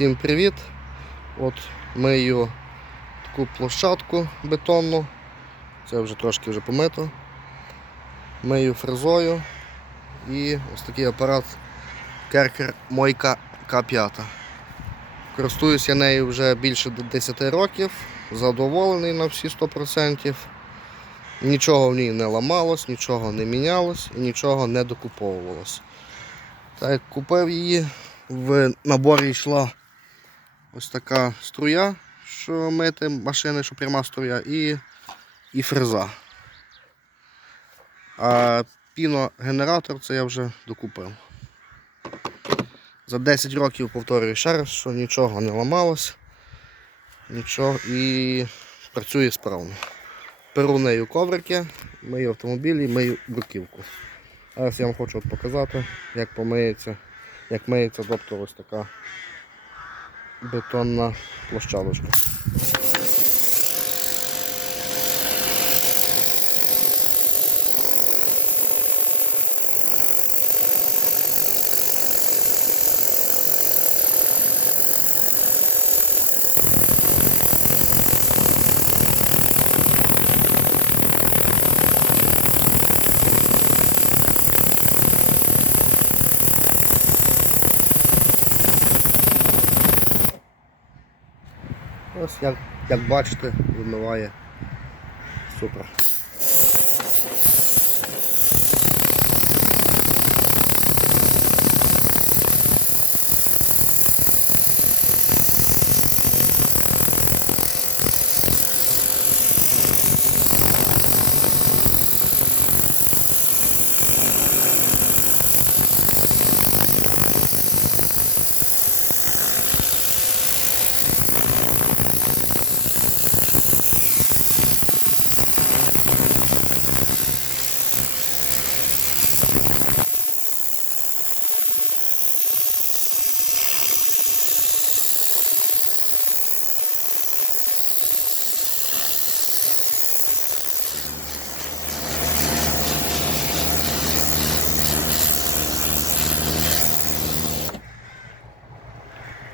Всім привіт! От мию таку площадку бетонну. Це вже трошки вже помито. Мию фрезою і ось такий апарат Керкер Мойка К5. Користуюсь я нею вже більше 10 років, задоволений на всі 100%. Нічого в ній не ламалось, нічого не мінялось і нічого не докуповувалось. Так купив її, в наборі йшла ось така струя, що мити машини, що пряма струя, і, і фреза. А піногенератор це я вже докупив. За 10 років повторюю ще раз, що нічого не ламалось, нічого і працює справно. Перу нею коврики, мию автомобілі, мию бруківку. Зараз я вам хочу показати, як помиється, як миється, тобто ось така бетонна площадочка. Ось як, як бачите, вимиває супер.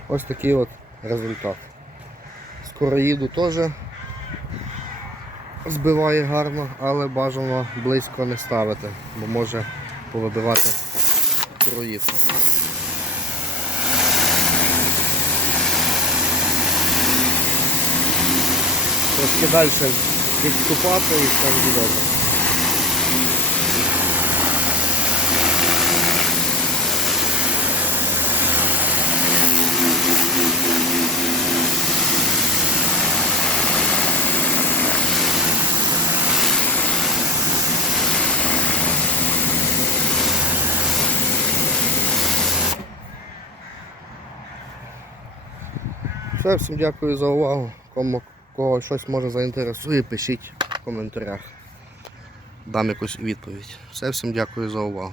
Ось такий от результат. Скороїду теж збиває гарно, але бажано близько не ставити, бо може повибивати скороїд. Трошки далі відступати і все буде добре. Все, всім дякую за увагу. Кому кого щось може заінтересує, пишіть в коментарях. Дам якусь відповідь. Все, всім дякую за увагу.